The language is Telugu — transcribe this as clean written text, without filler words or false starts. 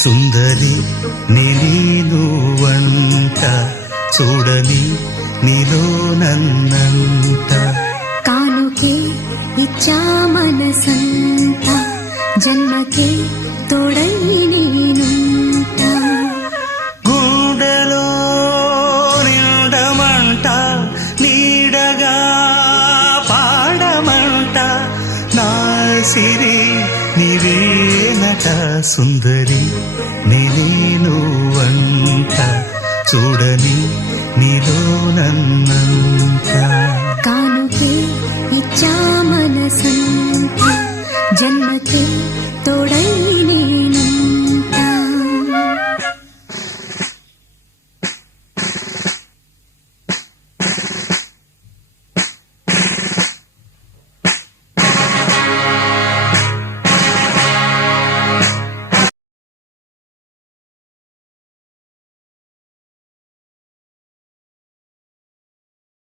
సుందరి నేను వంట చూడని నీలో నన్నంట కానుకే ఇచ్చా మనసంత జన్మకే తోడై నేనుంట గుండెలో నిండమంట నీడగా పాడమంట నా సిరి నీవేనట సుందరి నేను వంట చూడని నీలో నన్నంత కానుకే ఇచ్చా మనసంత జన్మకే తోడై